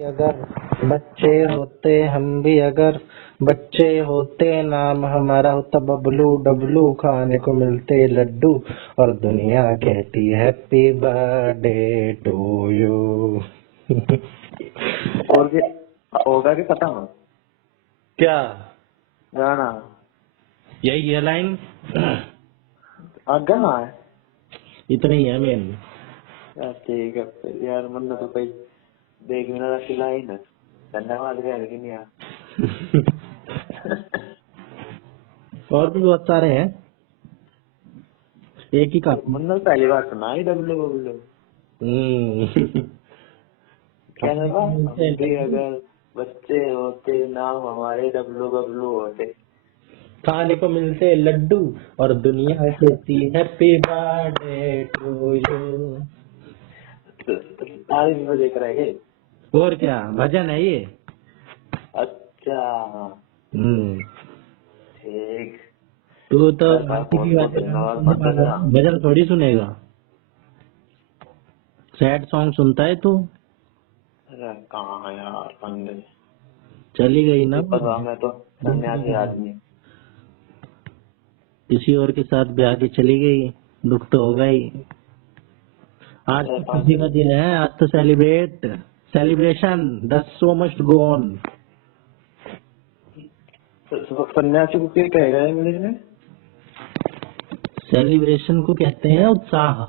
अगर बच्चे होते हम भी अगर बच्चे होते नाम हमारा होता बबलू डबलू खाने को मिलते लड्डू और दुनिया कहती हैप्पी बर्थडे टू यू। और क्या होगा कि पता हो क्या गाना यही है लाइन? गाना है इतनी है मेन। यार ठीक है फिर यार मतलब तो कोई देख मिला रखी लाइन है धन्यवाद कह रही नहीं यार। और भी बहुत सारे हैं, एक ही का। मतलब पहली बार सुना ही डब्लू बब्लू कहने का हम भी अगर बच्चे होते नाम हमारे डब्लू बब्लू होते खाने को मिलते लड्डू और दुनिया कहती हैप्पी बर्थडे टू यू। आज भी देख रहे हैं। और क्या भजन है ये? अच्छा ठीक तू तो बहुत बहुत धन्यवाद पता भजन थोड़ी सुनेगा, सैड सॉन्ग सुनता है तू। अरे कहाँ यार पंडित चली गई ना पता मैं तो सन्यासी आदमी किसी और के साथ ब्याह की चली गई, दुख तो होगा ही। आज तो खुशी का दिन है, आज तो celebration the show must go on. सन्यासी को क्या कह रहे हैं इंग्लिश में? सेलिब्रेशन को कहते हैं उत्साह,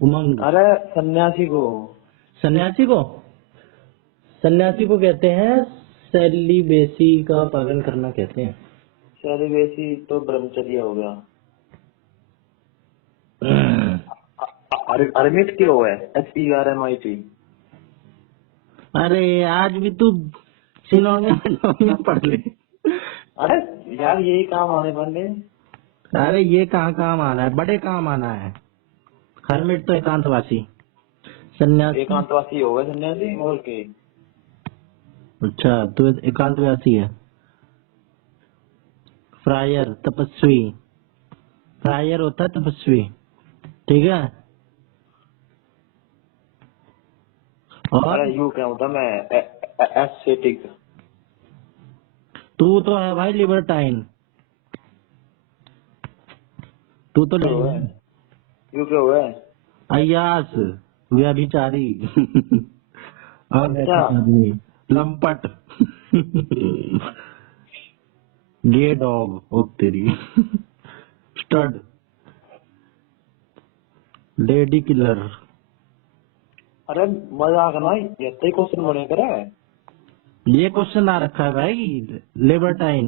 उमंग। अरे सन्यासी को सन्यासी को सन्यासी को कहते हैं सेलिबेसी का पालन करना कहते हैं। सेलिब्रेसी तो ब्रह्मचर्य हो गया। अरमित क्यों है SERMIT? अरे आज भी तू सिनोनियम पढ़ ले। अरे यार यही काम आने वाले। अरे ये कहाँ काम आना है, बड़े काम आना है। हरमिट तो एकांतवासी, सन्यासी एकांतवासी हो गए सन्यासी और के। अच्छा तू एकांतवासी है। फ्रायर तपस्वी, फ्रायर होता है तपस्वी, ठीक है। और अरे यू क्या होता मैं एस्थेटिक। तू तो है भाई लिबर्टाइन, तू तो यू क्या हुआ है? अय्यास व्यभिचारी और अच्छा। आदमी लंपट गे डॉग ओ तेरी स्टड लेडी किलर। अरे मजाक ना ये क्वेश्चन बने करे। ये क्वेश्चन आ रखा है भाई लिबर्टाइन,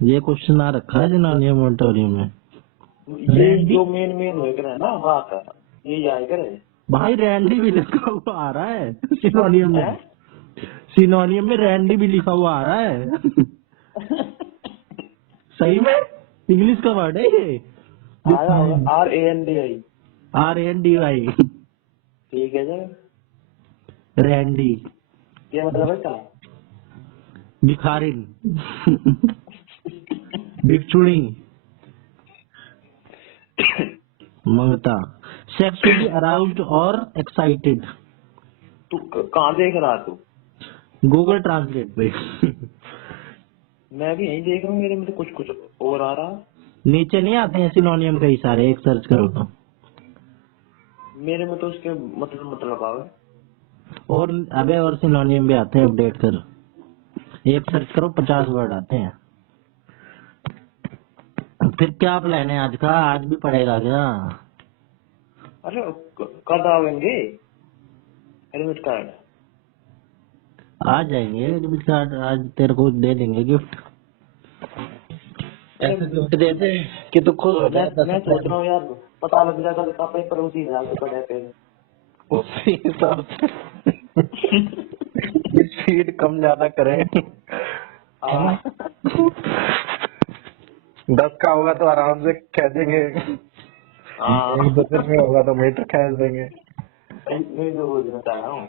ये क्वेश्चन आ रखा है सिनोनियम ऑडिटोरियम में। ये जो मेन हो करे ना बात है ये जाए करे भाई रैंडी भी लिखा हुआ आ रहा है सिनोनियम में, है? सिनोनियम में रैंडी भी लिखा हुआ आ रहा है। सही में इंग्लिश का वर्ड है ये, आया होगा RANDI ठीक है सर। रैंडी ये मतलब है क्या? भिखारिन भिक्षुणी मंगता, सेक्सुअली अराउज्ड और एक्साइटेड। तू कहाँ देख रहा तू? गूगल ट्रांसलेट पे मैं भी यही देख रहा हूँ मेरे में तो कुछ कुछ और आ रहा। नीचे नहीं आते हैं सिनोनियम कई सारे, एक सर्च करो तो। मेरे में तो उसके मतलब आवे। और अबे और सिनोनियम भी आते हैं, अपडेट कर, एक सर्च करो 50 वर्ड आते हैं। फिर क्या प्लान है आज का, आज भी पढ़ेगा क्या? अरे कब आवेंगे एडमिट कार्ड? आ जाएंगे एडमिट कार्ड, आज तेरे को दे देंगे गिफ्ट। ऐसे गिफ्ट देते कि तू खुश हो जाए। मैं सोच रहा हूँ यार पता लग जाएगा तो पेपर उसी हिसाब से पढ़े पे उसी हिसाब से स्पीड कम ज्यादा करें। 10 का होगा तो आराम से खींचेंगे, 1 में होगा तो मीटर खींच देंगे। मैं जो बता रहा हूँ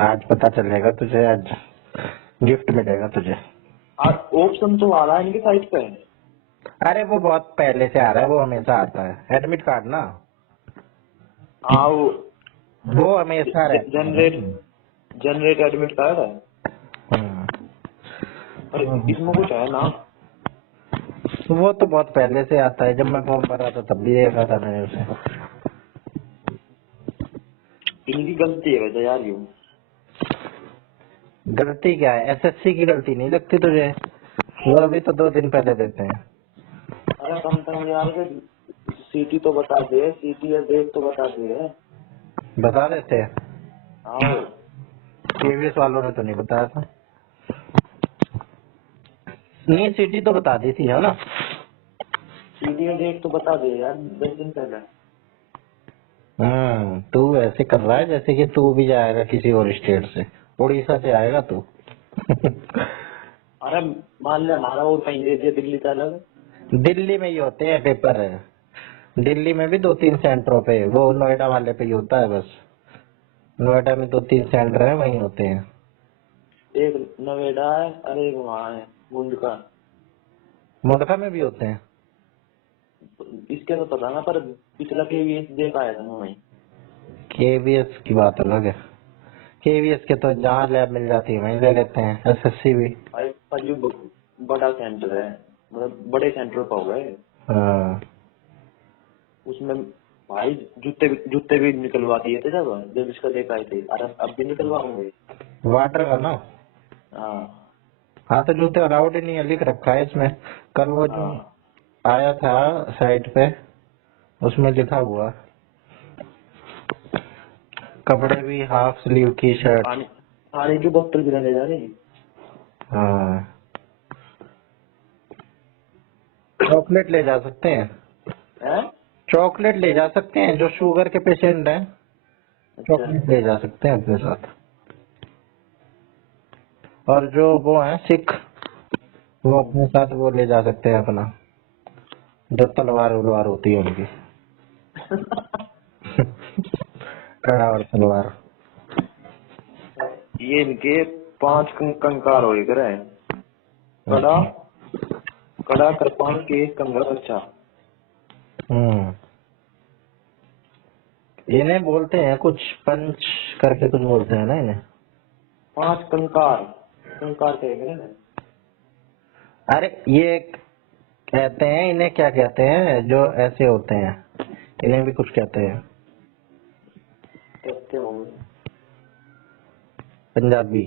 आज पता चलेगा तुझे, आज गिफ्ट मिलेगा तुझे। और ऑप्शन तो आ रहा है इनकी साइट पे। अरे वो बहुत पहले से आ रहा है, वो हमेशा आता है एडमिट कार्ड ना। हाँ वो हमेशा रहता है। जनरेट एडमिट कार्ड है। अरे इसमें कुछ है ना? वो तो बहुत पहले से आता है, जब मैं फॉर्म भरा था तब भी देखा था मैंने उसे। इनकी गलती है वैसे यार, यूं गलती क्या है? एसएससी की गलती नहीं लगती तुझे? वो अभी तो 2 दिन पहले देते हैं। अरे कम से कम यार सीटी तो बता दे, सीटी या डेट तो बता दे। बता देते हैं। हाँ केवीएस वालों ने तो नहीं बताया था। नहीं, सिटी तो बता दी थी, है ना? सीटी या डेट तो बता दे यार 10 दिन पहले। तू ऐसे कर रहा है जैसे कि तू भी जाएगा किसी और स्टेट से। उड़ीसा से आएगा तू। अरे मान ले हमारा और कहीं दे दिया, दिल्ली का अलग। दिल्ली में ही होते हैं पेपर है। दिल्ली में भी 2-3 सेंटरों पे, वो नोएडा वाले पे ही होता है बस। नोएडा में 2-3 सेंटर है, वहीं होते हैं। एक नोएडा है, अरे एक वहाँ है मुंडका। मुंडका में भी होते हैं। इसके तो पता ना, पर पिछला के देख आया था मैं वहीं। केवीएस की बात अलग है। केवीएस के तो जहाँ लैब मिल जाती है वहीं ले लेते हैं। एसएससी भी। भाई पर जो बड़ा सेंटर है, मतलब बड़े सेंटर पर हुआ है हाँ। उसमें भाई जूते भी निकलवा दिए थे जब जब इसका देख आए थे। अरे अब भी निकलवाऊंगे। वाटर का ना? हाँ हाँ, तो जूते अलाउड ही नहीं है, लिख रखा है इसमें। कल वो जो हाँ। आया था साइट पे, उसमें लिखा हुआ कपड़े भी हाफ स्लीव की शर्ट। पानी पानी की बोतल भी ले जा रही हाँ, चॉकलेट ले जा सकते हैं। है। चॉकलेट ले जा सकते हैं, जो शुगर के पेशेंट हैं अच्छा चॉकलेट ले जा सकते हैं अपने साथ। और जो वो हैं सिख, वो अपने साथ वो ले जा सकते हैं अपना, जो तलवार उलवार होती है उनकी। कड़ा और तलवार। ये इनके 5 कंकार हो गए। कड़ा कड़ा कृपान के कंगार। अच्छा हम्म। इन्हें बोलते हैं कुछ पंच करके कुछ बोलते हैं ना इन्हें। 5 कंकार कंकार कहेंगे ना। अरे ये कहते हैं, इन्हें क्या कहते हैं जो ऐसे होते हैं, इन्हें भी कुछ कहते हैं। कहते होंगे पंजाबी।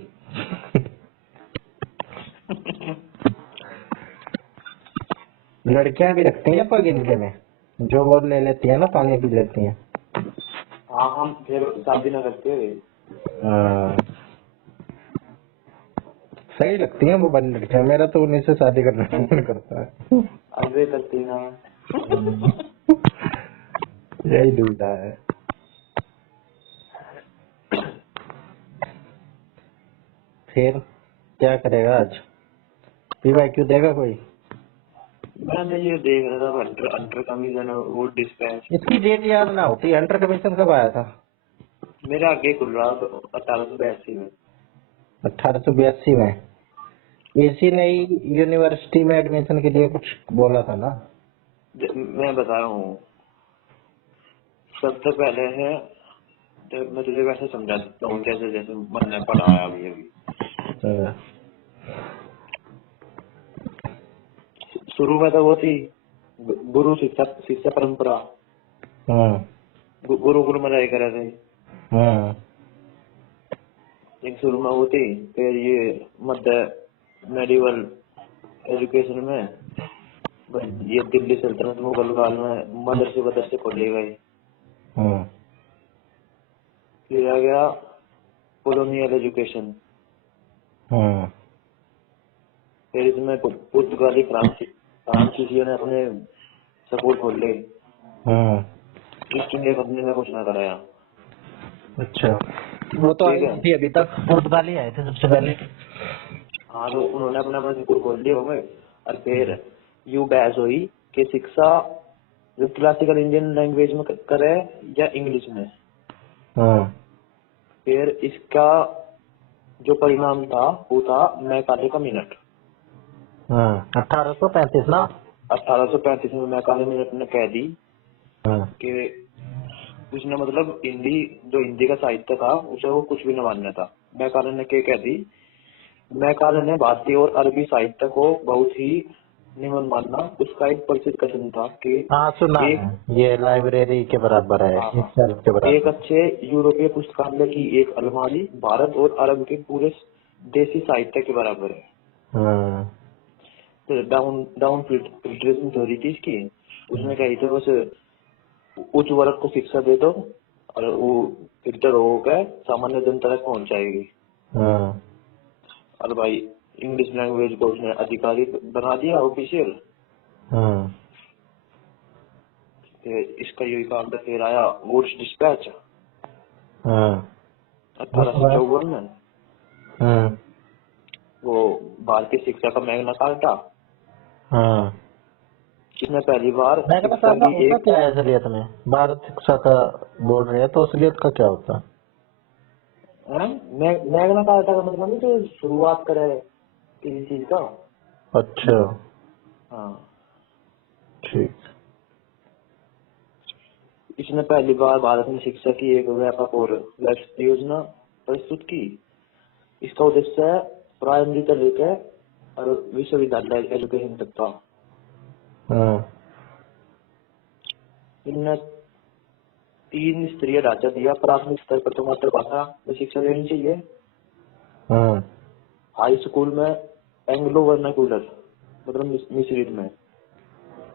लड़कियां भी रखती हैं पग इनके में, जो वो ले लेती है ना, पानी पी लेती हैं। हाँ हम फिर शादी ना करते हुए। हाँ, सही लगती है वो बड़ी लड़कियां। मेरा तो उन्हीं से शादी करने का मन करता है। अरे करती ना। यही दुविधा है। फिर क्या करेगा आज? पीवाईक्यू देगा कोई? मैंने ये देख रहा था अंडर अंडर कमीशन वो डिस्पैच। इसकी डेट याद ना होती। अंडर कमीशन कब आया था? मेरा आगे खुल रहा था 1882 में। 1882 में। इसी ने ही यूनिवर्सिटी में एडमिशन के लिए कुछ बोला था ना? मैं बता रहा हूँ, सबसे पहले है तो मैं तुझे वैसे समझा देता हूँ जैसे जैसे मैंने पढ़ाया अभी अभी। हाँ। शुरू में तो वो थी गुरु शिक्षा शिक्षा परंपरा, हाँ। गुरुकुल में रह कर थे। हाँ। एक शुरू में वो थी, फिर ये मध्य मेडिवल एजुकेशन में ये दिल्ली सल्तनत मुगल काल में मदरसे खोले गए। हाँ। फिर आ गया कॉलोनियल एजुकेशन। हाँ। फिर इसमें पुर्तगाली फ्रांसीसियों ने अपने स्कूल खोले। हाँ। ईस्ट इंडिया कंपनी ने कुछ ना कराया। अच्छा, वो तो ठीक आई है। थी अभी तक, पुर्तगाली आए थे सबसे पहले। हाँ तो उन्होंने अपना अपना स्कूल खोल दिए होंगे। और फिर यू बहस हुई कि शिक्षा जो क्लासिकल इंडियन लैंग्वेज में करे या इंग्लिश में। हाँ। फिर इसका जो परिणाम था वो था मैकाले का मिनट। हाँ, 1835 ना? 1835 में मैकाले मिनट ने कह दी हाँ। कि उसने मतलब हिंदी का साहित्य था उसे वो कुछ भी न मानना था। मैकाले ने क्या कह दी, मैकाले ने भारतीय और अरबी साहित्य को बहुत ही निम्न मानना। उसका एक प्रसिद्ध कथन था कि हाँ सुना एक है, ये लाइब्रेरी के बराबर है, हाँ एक शेल्फ के एक बराबर। अच्छे यूरोपीय पुस्तकालय की एक अलमारी भारत और अरब के पूरे देसी साहित्य के बराबर है। हम्म। तो डाउन डाउन फिल्ट्रेशन थ्योरी थी इसकी। उसमें कही थी बस उच्च वर्ग को शिक्षा दे दो और वो फिल्टर होकर सामान्य जनता तक पहुंच जाएगी। हम्म। और भाई इंग्लिश लैंग्वेज को उसने अधिकारी बना दिया ऑफिशियल। हम्म। इसका यही काम था। फिर आया वुड्स डिस्पैच हम्म। 1854 में। हम्म। वो भारतीय शिक्षा का मैग्ना कार्टा, हम्म। जिसने पहली बार मैग्ना शिक्षा कार्टा की होता एक क्या है असलियत में? भारत शिक्षा का बोल रहे हैं तो असलियत का क्या होता है? मैग्ना कार्टा का मतलब नहीं जो शुरुआत करे किसी चीज का। अच्छा, हाँ, ठीक। इसने पहली बार भारत में शिक्षा की एक व्यापक और लक्ष्य योजना प्रस्तुत की। इसका उद्देश्य प्राइमरी से लेकर और विश्वविद्यालय एजुकेशन तक था। हम्म। इनने 3 स्तरीय ढांचा दिया। प्राथमिक स्तर पर तो मातृभाषा में शिक्षा लेनी चाहिए। हम्म। हाई स्कूल में एंग्लो वर्नाक्यूलर मतलब मिश्रित में,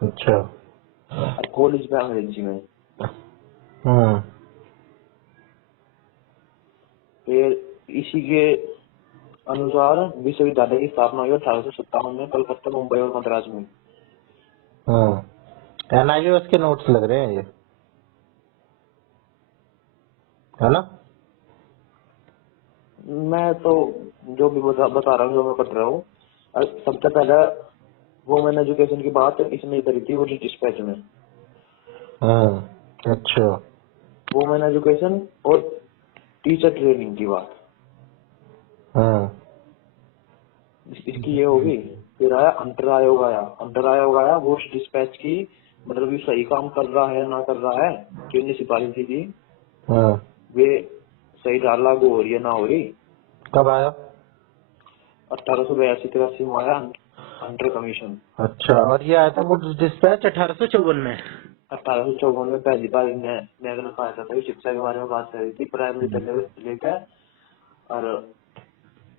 अच्छा। और कॉलेज में अंग्रेजी में। हम्म। फिर इसी के अनुसार विश्वविद्यालय की स्थापना हुई 1857 में कलकत्ता, मुंबई और मद्रास में। एनआईओएस के नोट्स लग रहे हैं ये, है ना? मैं तो जो भी बता रहा हूँ, जो मैं पढ़ रहा हूँ। और सबसे पहले वुमेन एजुकेशन की बात इसने करी थी वो डिस्पैच में। अच्छा। वुमेन एजुकेशन और टीचर ट्रेनिंग की बात हम्म। इसकी ये होगी। फिर आया अंतर आयोग आया। अंतर आयोग आया वो डिस्पैच की मतलब ये सही काम कर रहा है ना कर रहा है, जो इनने सिफारिश दी थी हम्म। वे सही लागू हो रही है ना हो रही। कब आया? 1882-83 में आया अंडर कमीशन। अच्छा, और ये आया था वो डिस्पैच 1854 में? 1854 में पहली बार इन्हें मैग्ना कार्टा था। शिक्षा के बारे में बात कर रही थी, प्राइमरी से लेकर और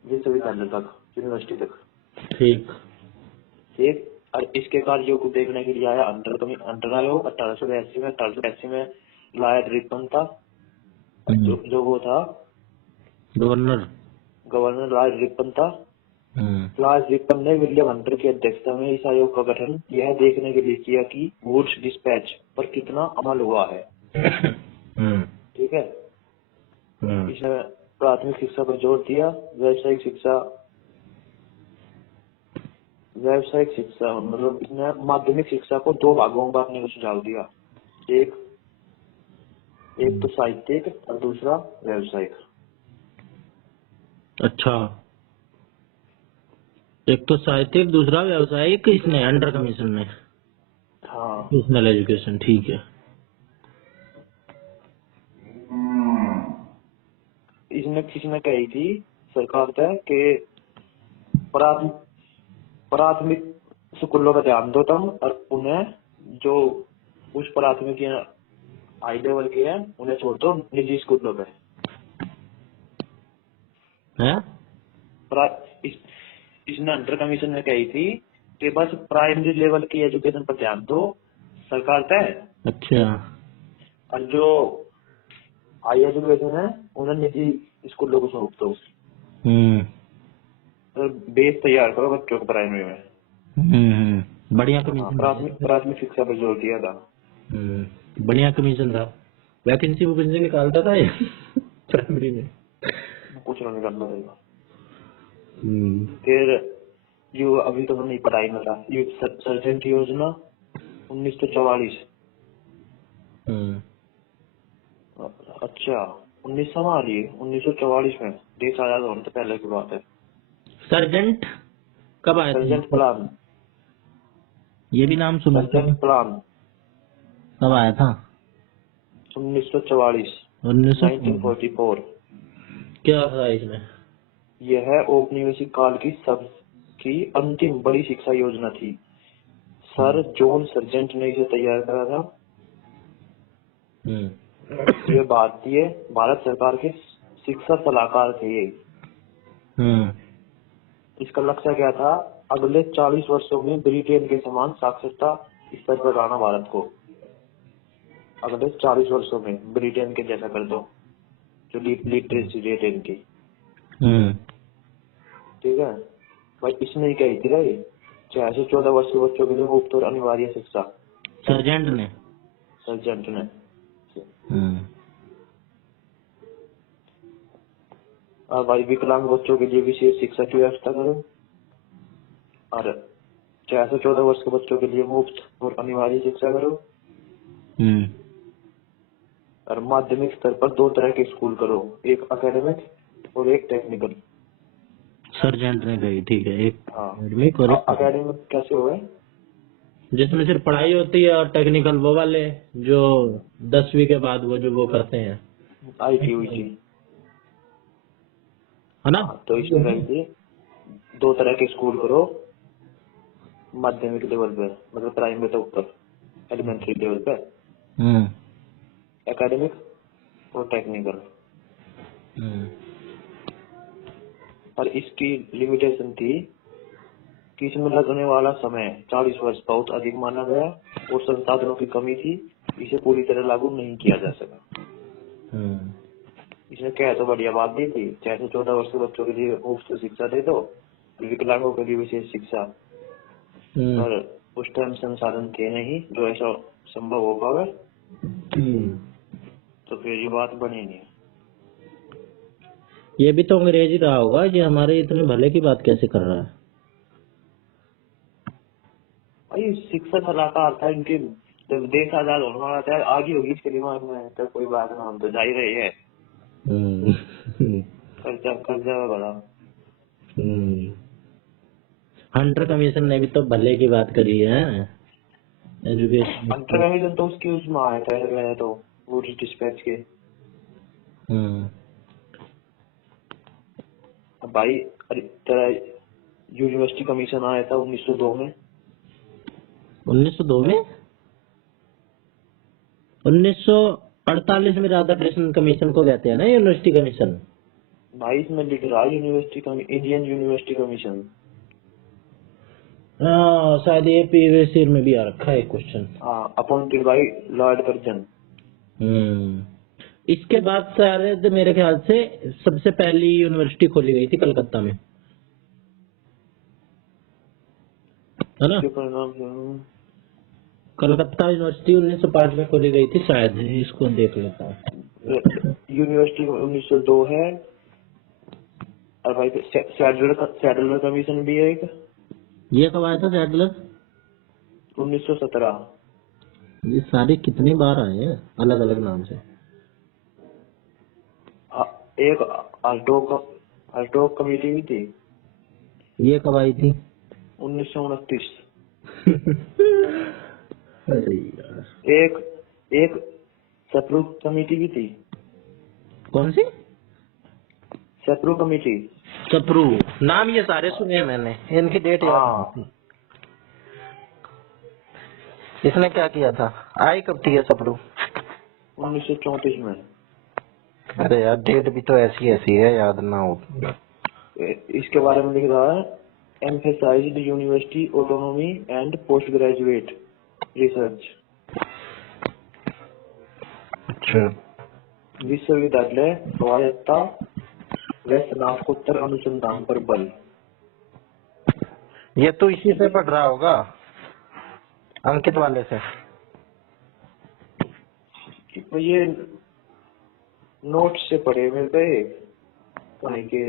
विश्वविद्यालय तक, यूनिवर्सिटी तक। ठीक। ठीक। और इसके कार्यों को देखने के लिए आया अंडर आयोग 1882 में। 1882 में लॉर्ड रिपन था, जो वो था गवर्नर। गवर्नर। लॉर्ड रिपन था। हम्म। लॉर्ड रिपन ने विलियम हंटर की अध्यक्षता में इस आयोग का गठन यह देखने के लिए किया कि वुड्स डिस्पैच पर कितना अमल हुआ है। हम्म। ठीक है। हम्म। इसने प्राथमिक शिक्षा पर जोर दिया। व्यावसायिक शिक्षा मतलब इसने माध्यमिक शिक्षा को 2 भागों में बांटने का सुझाव दिया। एक एक तो साहित्यिक और दूसरा व्यावसायिक। अच्छा, एक तो साहित्यिक, दूसरा व्यावसायिक, इसने अंडर कमीशन ने हाँ, नेशनल एजुकेशन, ठीक है। इसने किसने कही थी सरकार तय कि प्राथमिक प्राथमिक स्कूलों पर ध्यान दो तुम, और उन्हें जो उच्च प्राथमिक या हाई लेवल के हैं उन्हें छोड़ दो निजी स्कूलों पे। हैं? इसने अंडर कमीशन में कही थी कि बस प्राइमरी लेवल की एजुकेशन पर ध्यान दो सरकार तय, अच्छा। और जो हाई एजुकेशन है उन्हें निजी स्कूलों को सौंप दो। हम्म। तो बेस तैयार करो बच्चों को प्राइमरी में। बढ़िया हाँ, कमीशन प्राथमिक था। प्राथमिक शिक्षा पर जोर दिया था। बढ़िया कमीशन था। वैकेंसी वैकेंसी निकालता था ये प्राइमरी में। कुछ नहीं करना रहेगा। हम्म। फिर जो अभी तो नहीं पढ़ाई में था ये सर्जेंट योजना 1944। हम्म। अच्छा, 1900 में आ रही है। 1944 में देश आजाद होने से पहले की बात है। सर्जेंट कब आया था? Sergeant plan. ये भी नाम सुना था। सर्जेंट प्लान कब आया था? 1944 1900 1944। क्या था इसमें? यह औपनिवेशिक काल की अंतिम बड़ी शिक्षा योजना थी। सर जॉन सर्जेंट ने इसे तैयार करा था। ये भारत सरकार के शिक्षा सलाहकार थे ये। इसका लक्ष्य क्या था? अगले 40 वर्षों में ब्रिटेन के समान साक्षरता स्तर पर लाना भारत को। अगले 40 वर्षों में ब्रिटेन के जैसा कर दो, जो लिटरेसी रेट है इनकी। ठीक है भाई, इसने ही कही थी भाई 6 से 14 वर्ष के बच्चों के लिए मुफ्त और अनिवार्य शिक्षा। सर्जेंट ने। और भाई विकलांग बच्चों के लिए विशेष शिक्षा की व्यवस्था करो, और 6 से 14 वर्ष के बच्चों के लिए मुफ्त और अनिवार्य शिक्षा करो। और माध्यमिक स्तर पर 2 तरह के स्कूल करो, एक एकेडमिक और एक टेक्निकल। सर्जेंट ने कही, ठीक है। एक एकेडमिक और एकेडमिक कैसे हुए? जिसमें सिर्फ पढ़ाई होती है, और टेक्निकल वो वाले जो 10वीं के बाद वो करते हैं, ITUT, है ना? तो इसमें कहिए 2 तरह के स्कूल करो माध्यमिक लेवल पे, मतलब प्राइमरी तक ऊपर, एलिमेंट्री लेवल पे, एकेडमिक और टेक्निकल। और इसकी लिमिटेशन थी कि इसमें लगने वाला समय 40 वर्ष बहुत अधिक माना गया और संसाधनों की कमी थी, इसे पूरी तरह लागू नहीं किया जा सका। इसने क्या तो बढ़िया बात दी थी, 6 से 14 वर्ष के बच्चों के लिए मुफ्त शिक्षा दे दो, विकलांगों के लिए विशेष शिक्षा। पर उस टाइम संसाधन थे नहीं जो ऐसा संभव हो पावे, तो फिर ये बात बनी नहीं। ये भी तो अंग्रेजी रहा होगा, ये हमारे इतने भले की बात कैसे कर रहा है? भाई शिक्षा सलाहकार था इनके, जब देश आजाद होने वाला था, आगे होगी इसके दिमाग में, तो कोई बात ना, हम तो जा ही रही है। कर्जा बड़ा। हंटर कमीशन ने भी तो भले की बात करी है एजुकेशन। हंटर कमीशन तो उसकी उसमें आया था, तो वुड्स डिस्पैच के। भाई तेरा यूनिवर्सिटी कमीशन आया था 1902 में। 1902 में? 1948 में राधाकृष्णन कमीशन को कहते हैं ना यूनिवर्सिटी कमीशन। भाई इसमें लिख रहा है इंडियन यूनिवर्सिटी कमीशन। शायद ये पीवीएस में भी आ रखा है question. Appointed by Lord Curzon. इसके बाद शायद मेरे ख्याल से सबसे पहली यूनिवर्सिटी खोली गई थी कलकत्ता में, है ना? कलकत्ता यूनिवर्सिटी 1905 में खोली गई थी शायद, इसको देख लेता हूँ। यूनिवर्सिटी 1902 है। और भाई सैडलर कमीशन भी है एक। ये कब आया था सैडलर? 1917। ये सारे कितनी बार आए हैं अलग अलग नाम से। एक अल्टोक कमेटी भी थी। ये कब आई थी? 1929। अरे यार। एक सप्रू कमेटी भी थी। कौन सी? सप्रू कमेटी। सप्रू नाम ये सारे सुने हैं मैंने, इनकी डेट याद नहीं। इसने क्या किया था? आई कब थी ये सप्रू? 1934 में। अरे यार डेट भी तो ऐसी है, याद ना हो। इसके बारे में लिख रहा है, emphasised university autonomy and post graduate research. अच्छा। विश्वविद्यालय स्वायत्तता व स्नातकोत्तर अनुसंधान पर बल। ये तो इसी से पढ़ रहा होगा, अंकित वाले से। ये नोट से पढ़े मेरे पे के।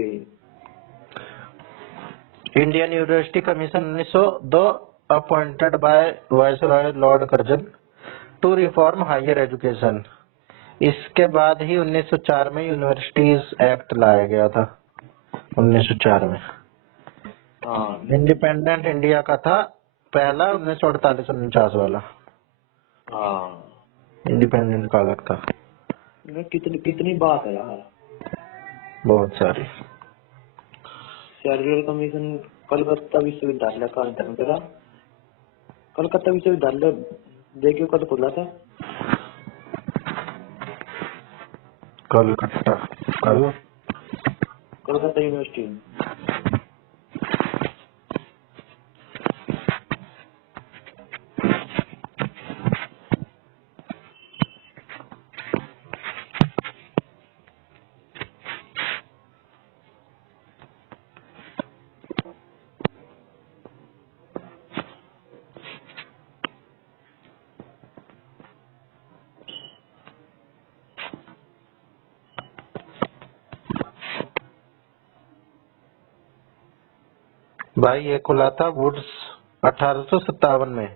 Indian university commission 1902 appointed by viceroy Lord Curzon to reform higher education. इसके बाद ही 1904 में यूनिवर्सिटीज एक्ट लाया गया था। 1904 में इंडिपेंडेंट इंडिया का था पहला, 1948-49 वाला। इंडिपेंडेंट का अलग था। कितनी कितनी बात है यार। बहुत सारी। सेलुलर कमीशन कलकत्ता विश्वविद्यालय का अंतर्गत तेरा कलकत्ता विश्वविद्यालय देखियो कल खुला था। कलकत्ता कल कलकत्ता यूनिवर्सिटी। भाई ये खुला था वुड्स 1857 में,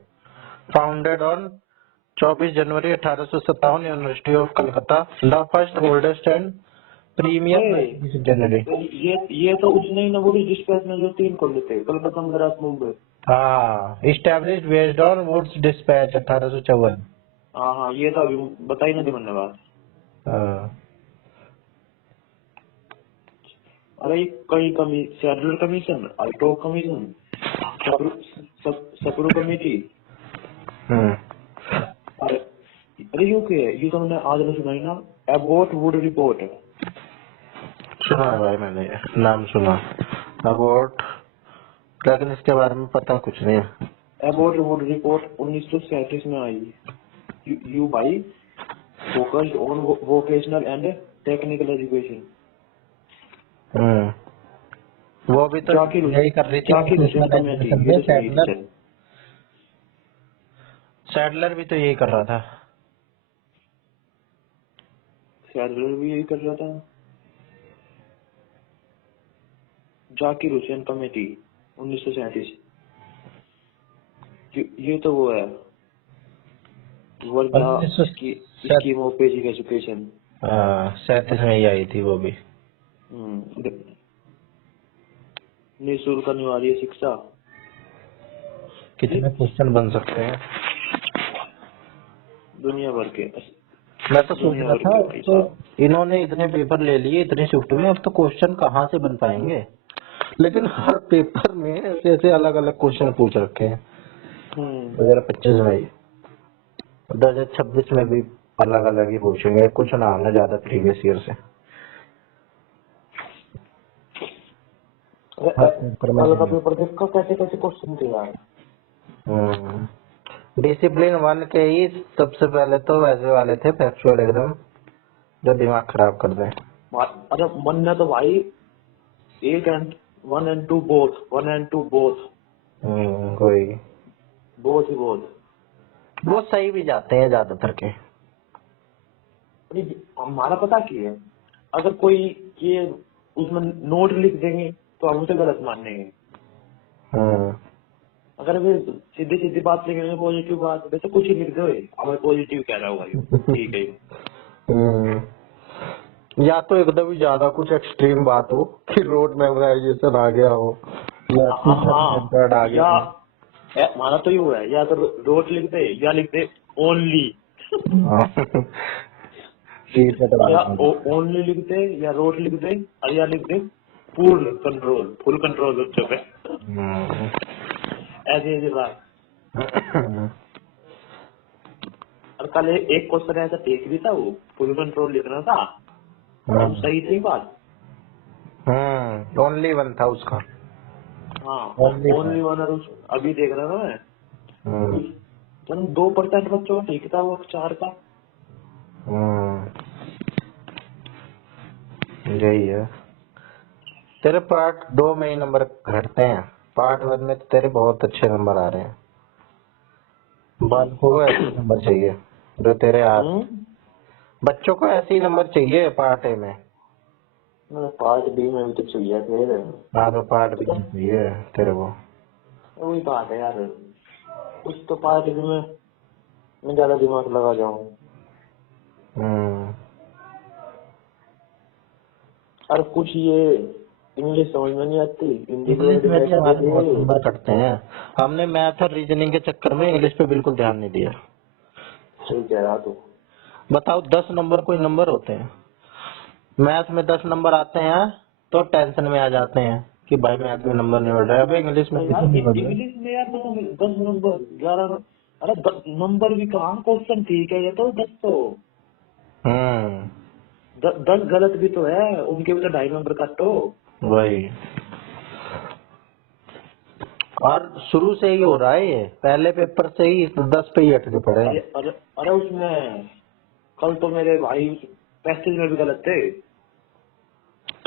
founded on 24 January 1857, university of Calcutta, the first oldest and premier generally. ये तो उसने ही ना वुड्स डिस्पैच में जो 3 खोले थे, कलकत्ता, मद्रास, मुंबई। हाँ, established based on Wood's despatch 1854। हाँ, ये तो अभी बताई ना दी मैंने बात। हाँ। अरे कई सेलुलर कमीशन, आइटो कमीशन, सप्रू कमेटी। अरे यू के ये तो मैंने आज ना सुनाई ना, अबाउट वुड रिपोर्ट। सुना है भाई, मैंने नाम सुना अबाउट, लेकिन इसके बारे में पता कुछ नहीं है। अबाउट वुड रिपोर्ट 1937 में आई। यू भाई focused on vocational and technical education. वो भी तो यही कर रही थी, सैडलर भी तो यही कर रहा था। सैडलर भी यही कर रहा था। जाकिर हुसैन कमेटी 1937। ये तो वो है world scheme of basic education. 37 में ही आई थी वो भी। निःशुल्क अनिवार्य शिक्षा। कितने क्वेश्चन बन सकते हैं दुनिया भर के। मैं तो सोच रहा था तो इन्होंने इतने पेपर ले लिए इतनी शिफ्ट में, अब तो क्वेश्चन कहाँ से बन पाएंगे, लेकिन हर पेपर में ऐसे ऐसे अलग अलग क्वेश्चन पूछ रखे हैं। 2025 में ही, 2026 में भी अलग अलग ही पूछेंगे, कुछ ना आना ज्यादा प्रीवियस ईयर से। पेपर देखो कैसे कैसे क्वेश्चन थे यार। डिसिप्लिन 1 के ही सबसे पहले तो वैसे वाले थे फैक्चुअल एकदम, जो दिमाग खराब कर दें। अरे मन ने तो भाई 1 and 2 both। कोई बोथ वो सही भी जाते हैं ज्यादातर के। हमारा पता क्या है, अगर कोई ये उसमें नोट लिख देंगे तो हम उसे गलत मान लेंगे। अगर वे सीधी सीधी बात लिखेंगे, पॉजिटिव बात, वैसे कुछ ही लिख दो, हमें पॉजिटिव कह रहा होगा, ठीक है। या तो एकदम ही ज्यादा कुछ एक्सट्रीम बात हो कि रोड मेमोराइजेशन आ गया हो, या माना तो ये हुआ है, या तो रोड लिख दे या लिख दे ओनली। ओनली लिख दे या रोड लिख दे और या लिख दे फुल कंट्रोल बच्चों पे। ऐसी बात। और कल एक क्वेश्चन ऐसा टेक भी था, वो फुल कंट्रोल लिखना था, सही थी बात। ओनली 1 था उसका। हाँ, ओनली 1। और अभी देख रहा था मैं, 2% बच्चों का ठीक था, वो 4 का। यही है, तेरे पार्ट 2 में ही नंबर घटते हैं, पार्ट 1 में तो तेरे बहुत अच्छे नंबर आ रहे हैं। को ऐसे नंबर चाहिए जो तेरे बच्चों को ऐसे ही नंबर चाहिए पार्ट ए में। पार्ट बी में भी तो चाहिए थे। हाँ, तो पार्ट बी चाहिए तेरे को। वही बात है यार, कुछ तो पार्ट बी में मैं ज्यादा दिमाग लगा जाऊँ। और कुछ ये इंग्लिश समझ में नहीं आती, इंग्लिश में भी हमारे बहुत नंबर कटते हैं। हमने मैथ और रीजनिंग के चक्कर में इंग्लिश पे बिल्कुल ध्यान नहीं दिया। सही कह रहा तू। बताओ 10 नंबर कोई नंबर होते हैं? मैथ में 10 नंबर आते हैं तो टेंशन में आ जाते हैं कि भाई मैथ में नंबर नहीं बढ़ रहा है। अब इंग्लिश में अरे कितने यार नहीं बढ़ रहे? इंग्लिश में यार तो 10 नंबर 11, अरे नंबर भी कहाँ, क्वेश्चन ठीक है ये तो 10 तो हम्म, 10 गलत भी तो है, उनके भी तो 2.5 नंबर काटो। वही। और शुरू से ही हो रहा है ये, पहले पेपर से ही 10 पे ही अटके पड़े अरे हैं। अरे अरे उसमें कल तो मेरे भाई पैसेज में भी गलत थे।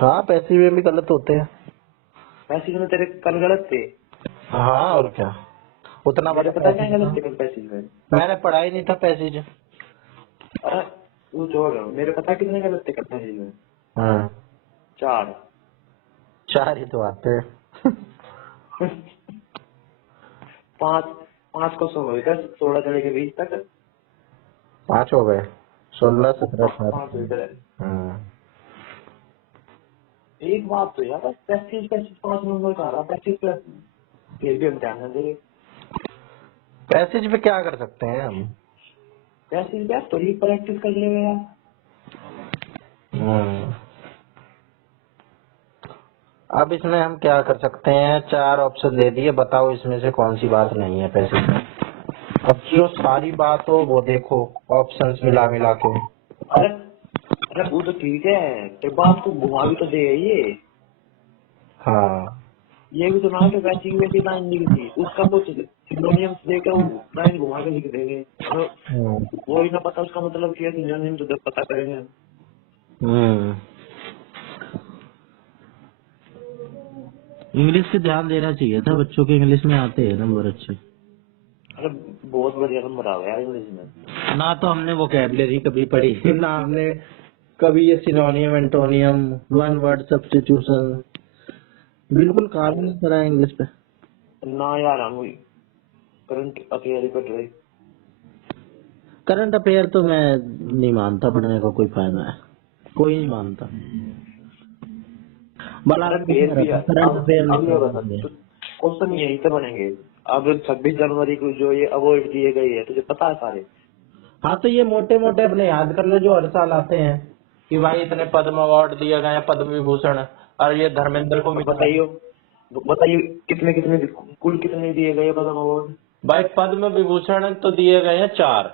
हाँ, पैसे में भी गलत होते हैं। पैसेज में तेरे कल गलत थे, हाँ, और क्या, उतना मेरे बड़ा पता क्या पैसेज था। गलत थे कल पैसेज में। मैंने पढ़ा ही नहीं था पैसेज। अरे तू छोड़, मेरे पता कितने गलत थे कल पैसेज में? हाँ, 4। 4 ही तो आते हैं। 5 5 को 100 इधर, 16 से लेके 20 तक। 5 हो गए, 16 17 5 18। इधर है। हाँ। एक बात तो यार, पैसेज पैसेज 5 नंबर का आ रहा पैसेज प्लस, फिर भी हम ध्यान ना दे। पैसेज पे क्या कर सकते हैं हम? पैसेज यार तो ही प्रैक्टिस कर लेगा यार। हम्म, अब इसमें हम क्या कर सकते हैं? 4 ऑप्शन दे दिए, बताओ इसमें से कौन सी बात नहीं है पैसेज में। अब जो सारी बात हो वो देखो, ऑप्शंस मिला मिला के। अरे अरे वो तो ठीक है, तो बात को घुमा भी तो दे ये। हाँ। ये भी तो ना कि वैसी की वैसी लाइन लिखी थी, उसका कुछ सिनोनियम्स देकर वो लाइन घुमा के लिख देंगे, तो वो ही ना पता उसका मतलब क्या सिनोनियम, तो जब पता करेंगे। हम्म, इंग्लिश पे ध्यान देना चाहिए था, बच्चों के इंग्लिश में आते हैं नंबर अच्छे। अरे बहुत बढ़िया नंबर आ गया यार इंग्लिश में। ना तो हमने वोकेबलरी कभी पढ़ी, ना हमने कभी ये सिनोनियम एंटोनियम, वन वर्ड सब्स्टिट्यूशन, बिल्कुल काम नहीं करा है इंग्लिश पे। ना यार हम करंट अफेयर ही पढ़ रहे। करंट अफेयर तो मैं नहीं मानता पढ़ने का कोई फायदा है, कोई नहीं मानता। भला अरे आदमी फिर कह रहा भी था यार, करंट अफेयर नहीं अब ये पढ़ना बता, चाहिए। तो क्वेश्चन यही से बनेंगे। अब 26 जनवरी को जो ये अवार्ड दिए गए हैं तुझे पता है सारे? हाँ, तो ये मोटे मोटे अपने याद कर लो जो हर साल आते हैं कि भाई इतने पद्म अवार्ड दिए गए हैं, पद्म विभूषण, और ये धर्मेंद्र को अब मिला है। बताइए कितने कितने, कुल कितने दिए गए पद्म अवार्ड? भाई पद्म विभूषण तो दिए गए हैं 4,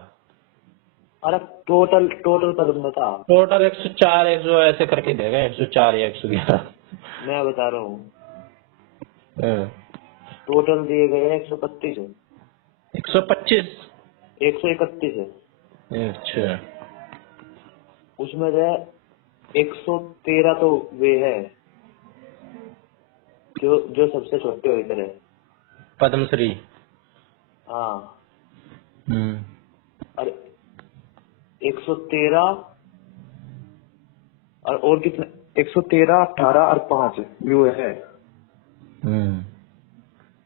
अरे टोटल टोटल पद्म बता। टोटल 104, 100 ऐसे करके दे गए, 104 या 111। मैं बता रहा हूँ, हाँ, टोटल दिए गए हैं 125 है, 125। 131 है। अच्छा। उसमें से 113 तो वे है जो जो सबसे छोटे हुए थे। पद्मश्री। हाँ, हम्म। और 113 और कितने, 113, 18 और 5 वो है। हम्म।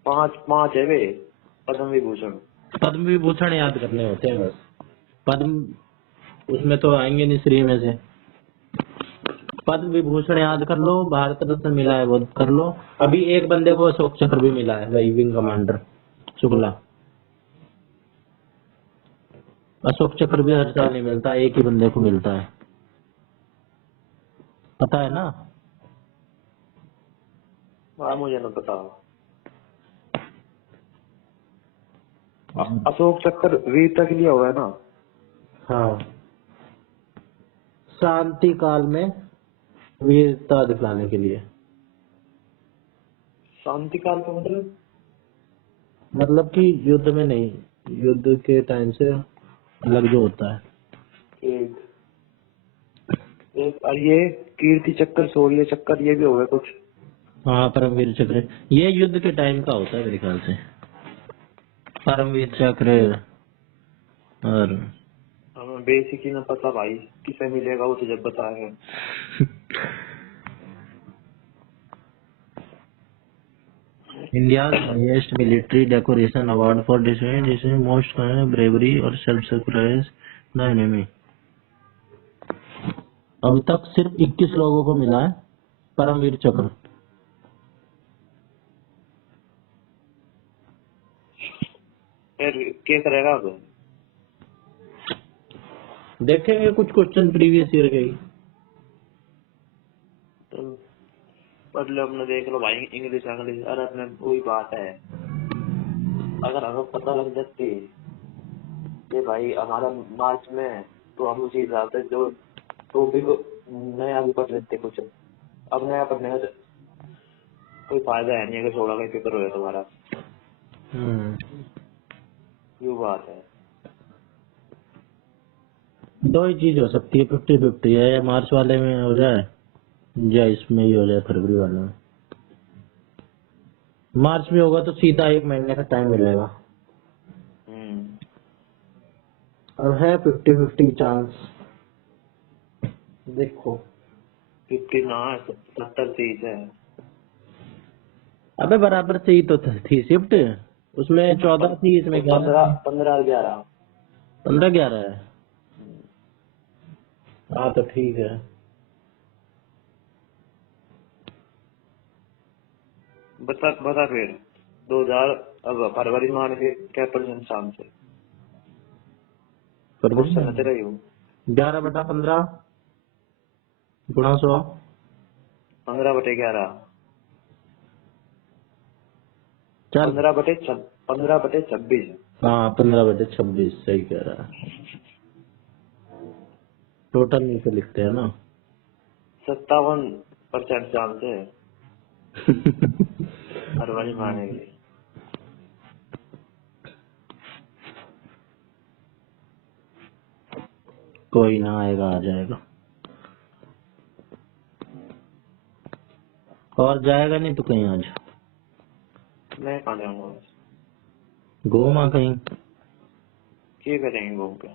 5 5 है वे पद्म विभूषण। पद्म विभूषण याद करने होते हैं बस, पद्म उसमें तो आएंगे नहीं श्री में से। पद्म विभूषण याद कर लो, भारत रत्न मिला है वो कर लो। अभी एक बंदे को अशोक चक्र भी मिला है, वही विंग कमांडर शुक्ला। अशोक चक्र भी हर साल नहीं मिलता, एक ही बंदे को मिलता है, पता है ना? हाँ मुझे ना पता। हाँ। अशोक चक्र वीरता के लिए हुआ है ना? हाँ, शांति काल में वीरता दिखलाने के लिए। शांति काल का मतलब कि युद्ध में नहीं, युद्ध के टाइम से अलग जो होता है। एक एक और ये कीर्ति चक्र, शौर्य चक्र, ये भी होगा कुछ। हाँ, परमवीर चक्र ये युद्ध के टाइम का होता है मेरे ख्याल से, परमवीर चक्र। और हमें बेसिक ही ना पता भाई, किसे मिलेगा वो तो जब बताएगा। India highest military decoration award for जिसमें मोस्ट ब्रेवरी और सेल्फ सेक्रिफाइस द एनिमी। अभी तक सिर्फ 21 लोगों को मिला है परमवीर चक्र। फिर क्या करेगा अब? देखेंगे कुछ क्वेश्चन प्रीवियस ईयर के ही। तो पढ़ लो अपना, देख लो भाई इंग्लिश इंग्लिश। अरे अपने वही बात है, अगर हमें पता लग जाती कि भाई हमारा मार्च में है, तो हम उसी हिसाब से जो टॉपिक नया भी पढ़ लेते कुछ। अब नया पढ़ने का कोई फायदा है नहीं अगर 16 का पेपर हो गया तुम्हारा। ये बात है। दो ही चीज हो सकती है, 50-50 है, या मार्च वाले में हो जाए या इसमें ही हो जाए, फरवरी वाले में। मार्च में होगा तो सीधा 1 महीने का टाइम मिलेगा, और है 50-50 चांस। देखो 50 ना 70-30 है। अबे बराबर से ही तो थी शिफ्ट, उसमें 14 थी, इसमें 11 थी। 15-11 15-11 है। हाँ तो ठीक है। बता फिर 2000 अब फरवरी में आने के क्या परसेंट चांस है? फरवरी क्वेश्चन में तेरा ही हूँ। 11/15 गुणा 100। 15/11 चल 15/26। हाँ 15/26 सही कह रहा है। टोटल नीचे लिखते हैं ना। 57% चांस है फरवरी में आने के लिए। कोई ना, आएगा आ जाएगा, और जाएगा नहीं तो कहीं आज मैं कहाँ जाऊंगा? घूमा कहीं। क्या करेंगे घूम के?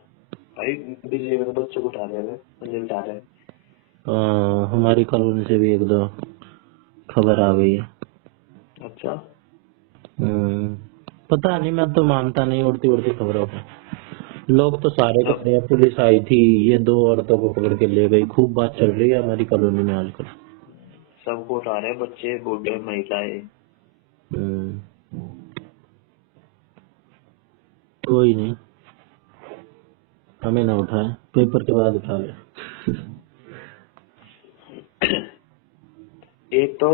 भाई बिजली में बच्चों को उठा रहे हैं, मुझे उठा रहे हैं। हमारी कॉलोनी से भी 1-2 खबर आ गई है। अच्छा पता नहीं, मैं तो मानता नहीं उड़ती उड़ती खबरों को। लोग तो सारे कह रहे हैं पुलिस आई थी, ये 2 औरतों को पकड़ के ले गई, खूब बात चल रही है हमारी कॉलोनी में आजकल। सबको उठा रहे हैं, बच्चे बूढ़े महिलाएं। कोई नहीं, हमें ना उठाए, पेपर के बाद उठा ले। एक तो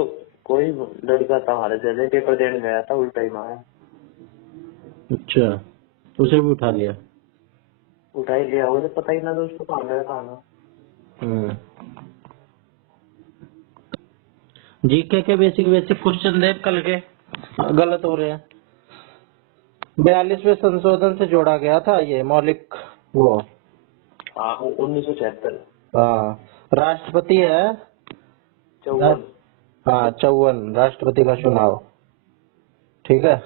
कोई लड़का था हमारे जैसे, पेपर देने गया था, उल्टा ही मारा। अच्छा, उसे भी उठा लिया। उठा ही लिया, मुझे पता ही ना था उसको कहाँ गया कहाँ। जीके के बेसिक बेसिक क्वेश्चन देख कल के, गलत हो रहे हैं। 42वें संशोधन से जोड़ा गया था ये मौलिक वो। 1976। हाँ, राष्ट्रपति है 54। हाँ 54, राष्ट्रपति का चुनाव। ठीक है।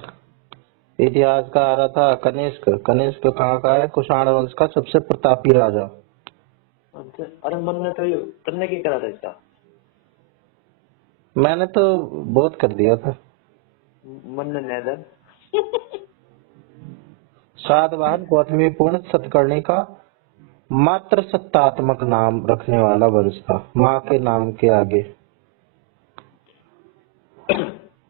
इतिहास का आ रहा था कनिष्क। कनिष्क कहाँ का है? कुषाण वंश का सबसे प्रतापी राजा। अच्छा, अरे मन ने तो तुमने क्या करा था इसका? मैंने तो बहुत कर दिया था। मन ने नैदर। सातवाहन गौतमीपूर्ण सतकर्णी का मात्र सत्तात्मक नाम रखने वाला वंश था, माँ के नाम के आगे।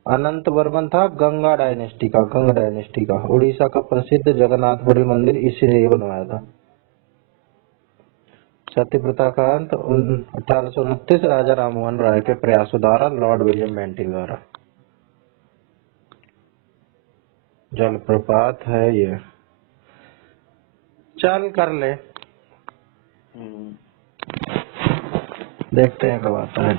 अनंत वर्मन था गंगा डायनेस्टी का, गंगा डायनेस्टी का। उड़ीसा का प्रसिद्ध जगन्नाथपुरी मंदिर इसी ने बनवाया था। सती प्रथा का अंत 1829 राजा राममोहन राय के प्रयासों द्वारा, लॉर्ड विलियम बेंटिक द्वारा। जलप्रपात है ये, चल कर ले, देखते हैं कब आता है।